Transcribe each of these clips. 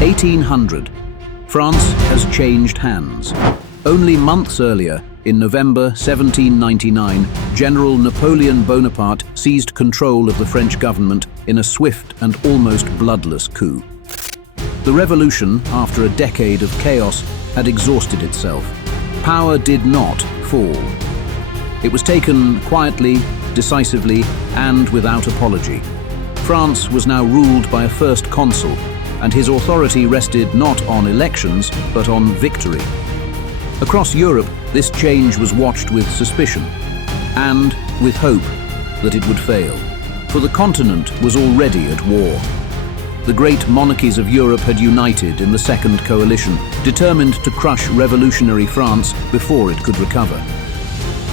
1800. France has changed hands. Only months earlier, in November 1799, General Napoleon Bonaparte seized control of the French government in a swift and almost bloodless coup. The revolution, after a decade of chaos, had exhausted itself. Power did not fall. It was taken quietly, decisively, and without apology. France was now ruled by a First Consul, and his authority rested not on elections, but on victory. Across Europe, this change was watched with suspicion, and with hope that it would fail. For the continent was already at war. The great monarchies of Europe had united in the Second Coalition, determined to crush revolutionary France before it could recover.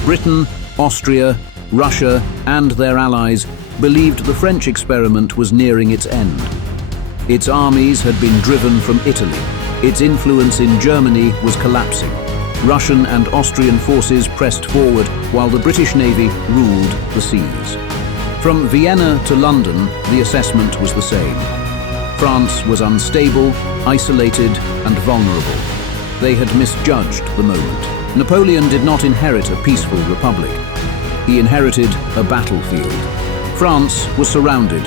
Britain, Austria, Russia, and their allies believed the French experiment was nearing its end. Its armies had been driven from Italy. Its influence in Germany was collapsing. Russian and Austrian forces pressed forward while the British Navy ruled the seas. From Vienna to London, the assessment was the same. France was unstable, isolated, and vulnerable. They had misjudged the moment. Napoleon did not inherit a peaceful republic. He inherited a battlefield. France was surrounded,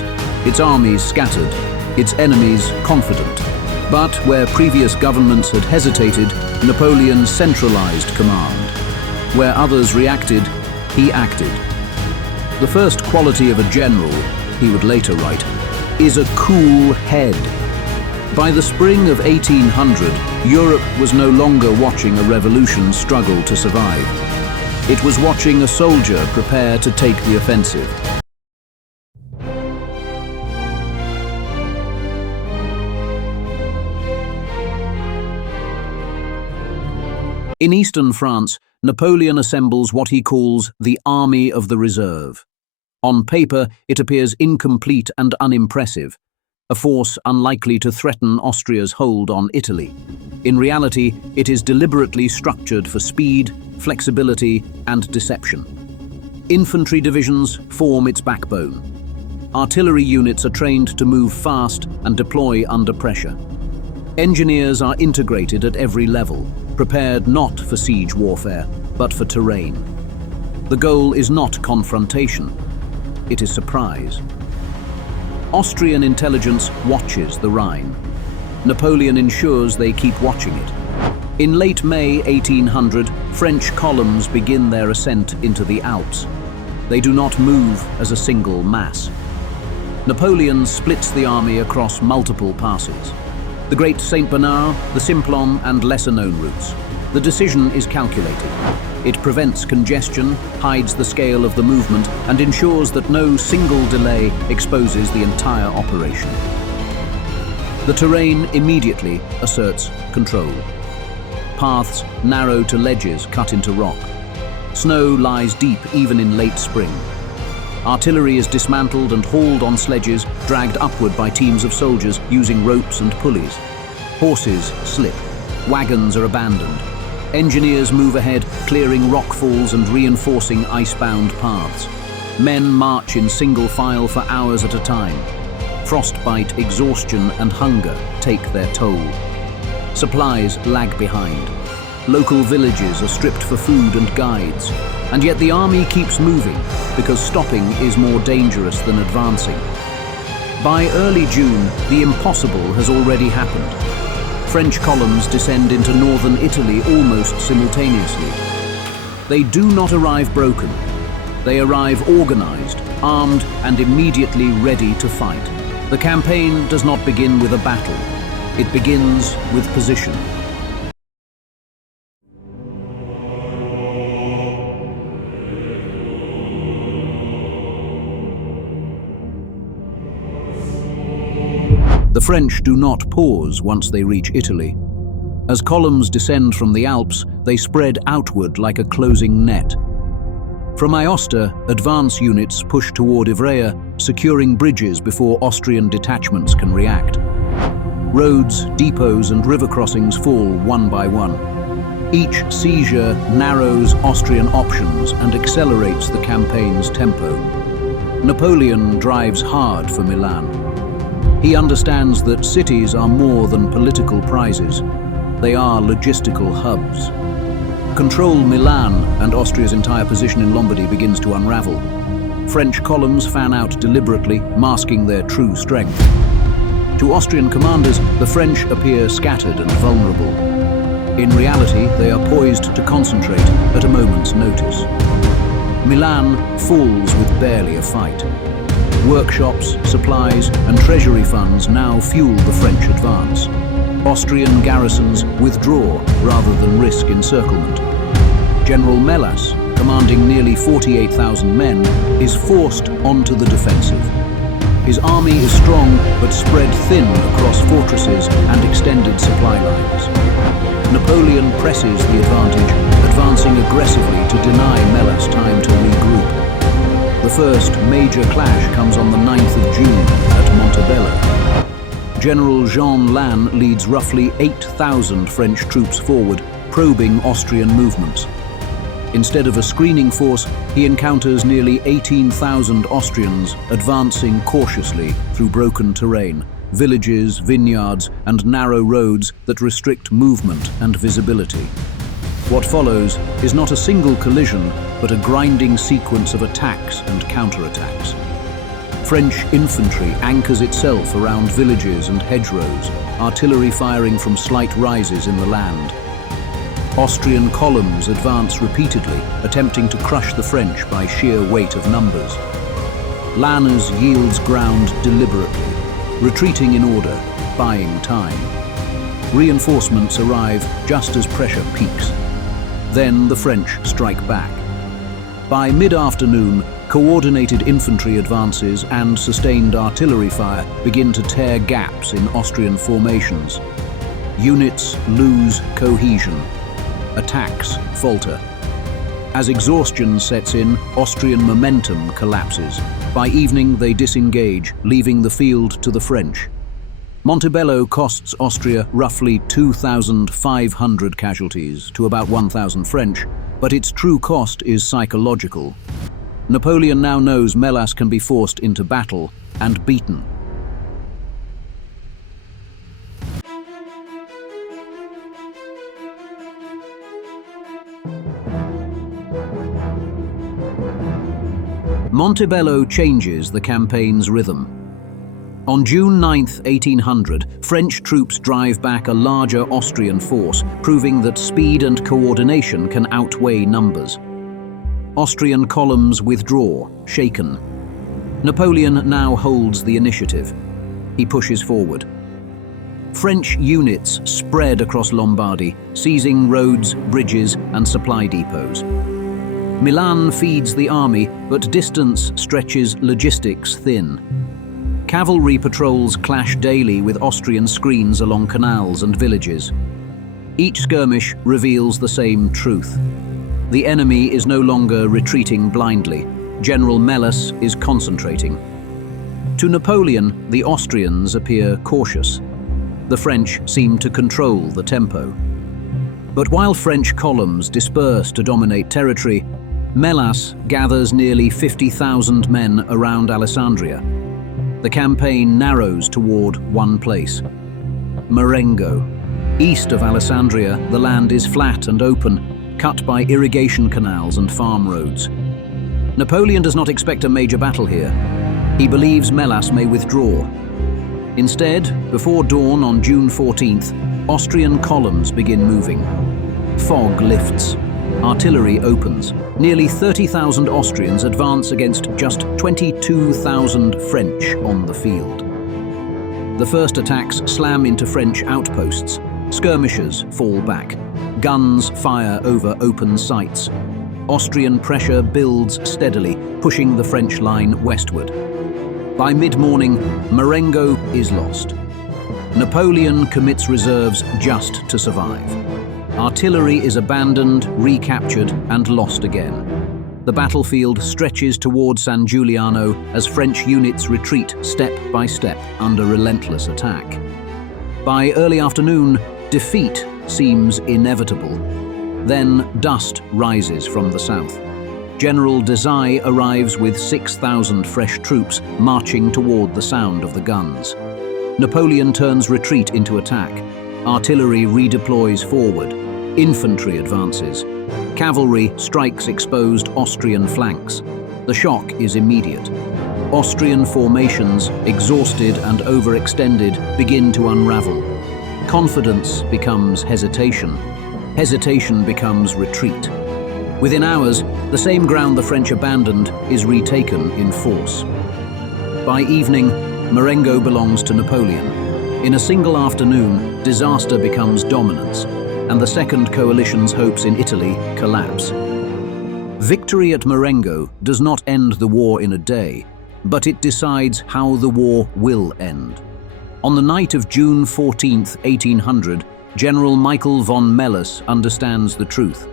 its armies scattered, its enemies confident. But where previous governments had hesitated, Napoleon centralized command. Where others reacted, he acted. The first quality of a general, he would later write, is a cool head. By the spring of 1800, Europe was no longer watching a revolution struggle to survive. It was watching a soldier prepare to take the offensive. In eastern France, Napoleon assembles what he calls the Army of the Reserve. On paper, it appears incomplete and unimpressive, a force unlikely to threaten Austria's hold on Italy. In reality, it is deliberately structured for speed, flexibility, and deception. Infantry divisions form its backbone. Artillery units are trained to move fast and deploy under pressure. Engineers are integrated at every level, prepared not for siege warfare, but for terrain. The goal is not confrontation. It is surprise. Austrian intelligence watches the Rhine. Napoleon ensures they keep watching it. In late May 1800, French columns begin their ascent into the Alps. They do not move as a single mass. Napoleon splits the army across multiple passes. The Great Saint Bernard, the Simplon, and lesser-known routes. The decision is calculated. It prevents congestion, hides the scale of the movement, and ensures that no single delay exposes the entire operation. The terrain immediately asserts control. Paths narrow to ledges cut into rock. Snow lies deep even in late spring. Artillery is dismantled and hauled on sledges, dragged upward by teams of soldiers using ropes and pulleys. Horses slip. Wagons are abandoned. Engineers move ahead, clearing rock falls and reinforcing ice-bound paths. Men march in single file for hours at a time. Frostbite, exhaustion, and hunger take their toll. Supplies lag behind. Local villages are stripped for food and guides. And yet the army keeps moving, because stopping is more dangerous than advancing. By early June, the impossible has already happened. French columns descend into northern Italy almost simultaneously. They do not arrive broken. They arrive organized, armed, and immediately ready to fight. The campaign does not begin with a battle. It begins with position. The French do not pause once they reach Italy. As columns descend from the Alps, they spread outward like a closing net. From Aosta, advance units push toward Ivrea, securing bridges before Austrian detachments can react. Roads, depots, and river crossings fall one by one. Each seizure narrows Austrian options and accelerates the campaign's tempo. Napoleon drives hard for Milan. He understands that cities are more than political prizes. They are logistical hubs. Control Milan, and Austria's entire position in Lombardy begins to unravel. French columns fan out deliberately, masking their true strength. To Austrian commanders, the French appear scattered and vulnerable. In reality, they are poised to concentrate at a moment's notice. Milan falls with barely a fight. Workshops, supplies, and treasury funds now fuel the French advance. Austrian garrisons withdraw rather than risk encirclement. General Melas, commanding nearly 48,000 men, is forced onto the defensive. His army is strong but spread thin across fortresses and extended supply lines. Napoleon presses the advantage, advancing aggressively to deny Melas time to regroup. The first major clash comes on the 9th of June at Montebello. General Jean Lannes leads roughly 8,000 French troops forward, probing Austrian movements. Instead of a screening force, he encounters nearly 18,000 Austrians advancing cautiously through broken terrain, villages, vineyards, and narrow roads that restrict movement and visibility. What follows is not a single collision, but a grinding sequence of attacks and counterattacks. French infantry anchors itself around villages and hedgerows, artillery firing from slight rises in the land. Austrian columns advance repeatedly, attempting to crush the French by sheer weight of numbers. Lannes yields ground deliberately, retreating in order, buying time. Reinforcements arrive just as pressure peaks. Then the French strike back. By mid-afternoon, coordinated infantry advances and sustained artillery fire begin to tear gaps in Austrian formations. Units lose cohesion. Attacks falter. As exhaustion sets in, Austrian momentum collapses. By evening, they disengage, leaving the field to the French. Montebello costs Austria roughly 2,500 casualties to about 1,000 French, but its true cost is psychological. Napoleon now knows Melas can be forced into battle and beaten. Montebello changes the campaign's rhythm. On June 9, 1800, French troops drive back a larger Austrian force, proving that speed and coordination can outweigh numbers. Austrian columns withdraw, shaken. Napoleon now holds the initiative. He pushes forward. French units spread across Lombardy, seizing roads, bridges, and supply depots. Milan feeds the army, but distance stretches logistics thin. Cavalry patrols clash daily with Austrian screens along canals and villages. Each skirmish reveals the same truth. The enemy is no longer retreating blindly. General Melas is concentrating. To Napoleon, the Austrians appear cautious. The French seem to control the tempo. But while French columns disperse to dominate territory, Melas gathers nearly 50,000 men around Alessandria. The campaign narrows toward one place: Marengo. East of Alessandria, the land is flat and open, cut by irrigation canals and farm roads. Napoleon does not expect a major battle here. He believes Melas may withdraw. Instead, before dawn on June 14th, Austrian columns begin moving. Fog lifts. Artillery opens. Nearly 30,000 Austrians advance against just 22,000 French on the field. The first attacks slam into French outposts. Skirmishers fall back. Guns fire over open sights. Austrian pressure builds steadily, pushing the French line westward. By mid-morning, Marengo is lost. Napoleon commits reserves just to survive. Artillery is abandoned, recaptured, and lost again. The battlefield stretches toward San Giuliano as French units retreat step by step under relentless attack. By early afternoon, defeat seems inevitable. Then dust rises from the south. General Desaix arrives with 6,000 fresh troops marching toward the sound of the guns. Napoleon turns retreat into attack. Artillery redeploys forward. Infantry advances. Cavalry strikes exposed Austrian flanks. The shock is immediate. Austrian formations, exhausted and overextended, begin to unravel. Confidence becomes hesitation. Hesitation becomes retreat. Within hours, the same ground the French abandoned is retaken in force. By evening, Marengo belongs to Napoleon. In a single afternoon, disaster becomes dominance, and the Second Coalition's hopes in Italy collapse. Victory at Marengo does not end the war in a day, but it decides how the war will end. On the night of June 14, 1800, General Michael von Melas understands the truth.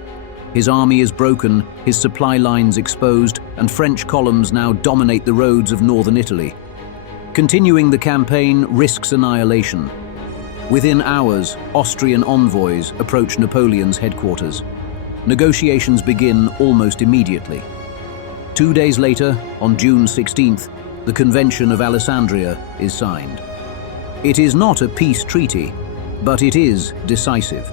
His army is broken, his supply lines exposed, and French columns now dominate the roads of northern Italy. Continuing the campaign risks annihilation. Within hours, Austrian envoys approach Napoleon's headquarters. Negotiations begin almost immediately. 2 days later, on June 16th, the Convention of Alessandria is signed. It is not a peace treaty, but it is decisive.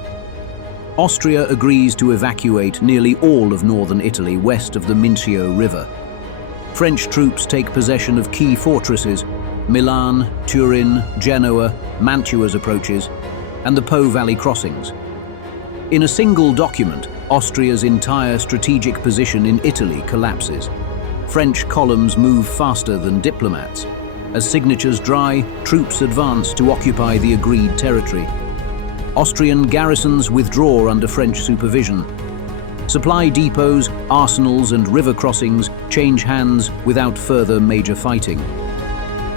Austria agrees to evacuate nearly all of northern Italy west of the Mincio River. French troops take possession of key fortresses: Milan, Turin, Genoa, Mantua's approaches, and the Po Valley crossings. In a single document, Austria's entire strategic position in Italy collapses. French columns move faster than diplomats. As signatures dry, troops advance to occupy the agreed territory. Austrian garrisons withdraw under French supervision. Supply depots, arsenals, and river crossings change hands without further major fighting.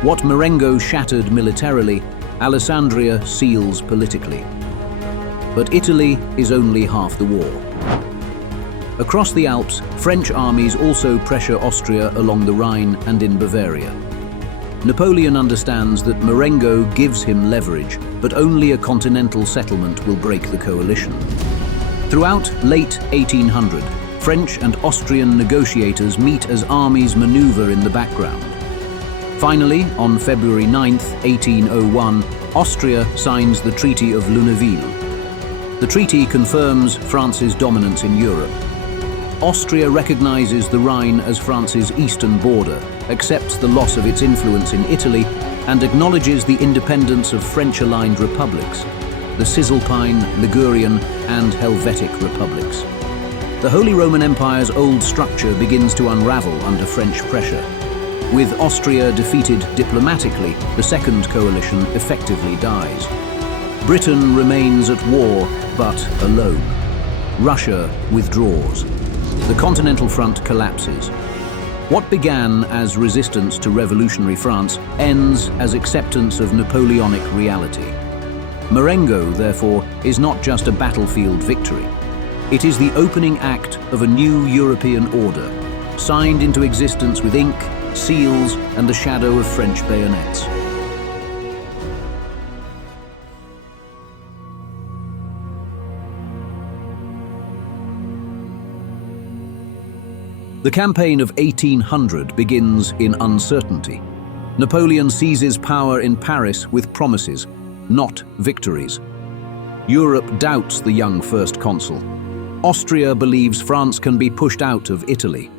What Marengo shattered militarily, Alessandria seals politically. But Italy is only half the war. Across the Alps, French armies also pressure Austria along the Rhine and in Bavaria. Napoleon understands that Marengo gives him leverage, but only a continental settlement will break the coalition. Throughout late 1800, French and Austrian negotiators meet as armies maneuver in the background. Finally, on February 9, 1801, Austria signs the Treaty of Luneville. The treaty confirms France's dominance in Europe. Austria recognizes the Rhine as France's eastern border, accepts the loss of its influence in Italy, and acknowledges the independence of French-aligned republics, the Cisalpine, Ligurian, and Helvetic republics. The Holy Roman Empire's old structure begins to unravel under French pressure. With Austria defeated diplomatically, the Second Coalition effectively dies. Britain remains at war, but alone. Russia withdraws. The Continental Front collapses. What began as resistance to revolutionary France ends as acceptance of Napoleonic reality. Marengo, therefore, is not just a battlefield victory. It is the opening act of a new European order, signed into existence with ink, seals, and the shadow of French bayonets. The campaign of 1800 begins in uncertainty. Napoleon seizes power in Paris with promises, not victories. Europe doubts the young First Consul. Austria believes France can be pushed out of Italy.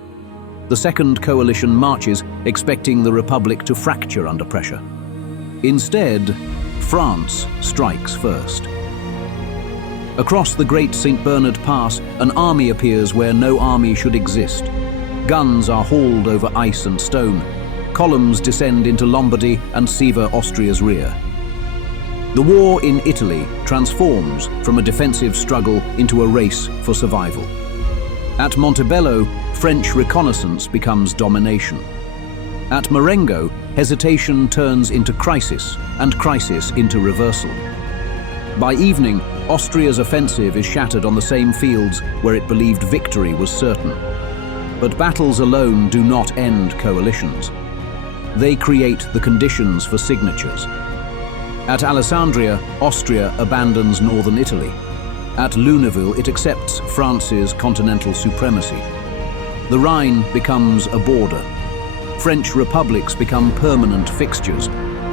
The Second Coalition marches, expecting the Republic to fracture under pressure. Instead, France strikes first. Across the Great St. Bernard Pass, an army appears where no army should exist. Guns are hauled over ice and stone. Columns descend into Lombardy and sever Austria's rear. The war in Italy transforms from a defensive struggle into a race for survival. At Montebello, French reconnaissance becomes domination. At Marengo, hesitation turns into crisis, and crisis into reversal. By evening, Austria's offensive is shattered on the same fields where it believed victory was certain. But battles alone do not end coalitions. They create the conditions for signatures. At Alessandria, Austria abandons northern Italy. At Luneville, it accepts France's continental supremacy. The Rhine becomes a border. French republics become permanent fixtures.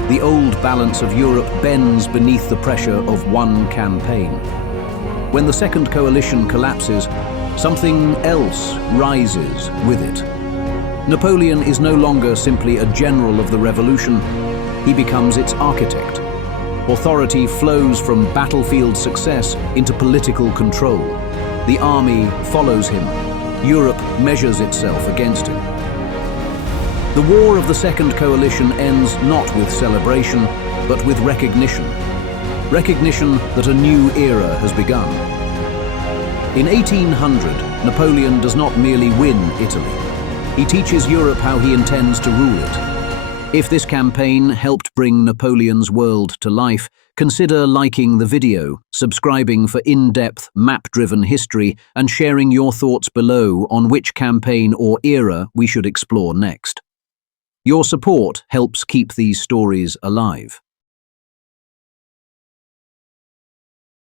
The old balance of Europe bends beneath the pressure of one campaign. When the Second Coalition collapses, something else rises with it. Napoleon is no longer simply a general of the revolution, he becomes its architect. Authority flows from battlefield success into political control. The army follows him. Europe measures itself against him. The War of the Second Coalition ends not with celebration, but with recognition. Recognition that a new era has begun. In 1800, Napoleon does not merely win Italy. He teaches Europe how he intends to rule it. If this campaign helped bring Napoleon's world to life, consider liking the video, subscribing for in-depth, map-driven history, and sharing your thoughts below on which campaign or era we should explore next. Your support helps keep these stories alive.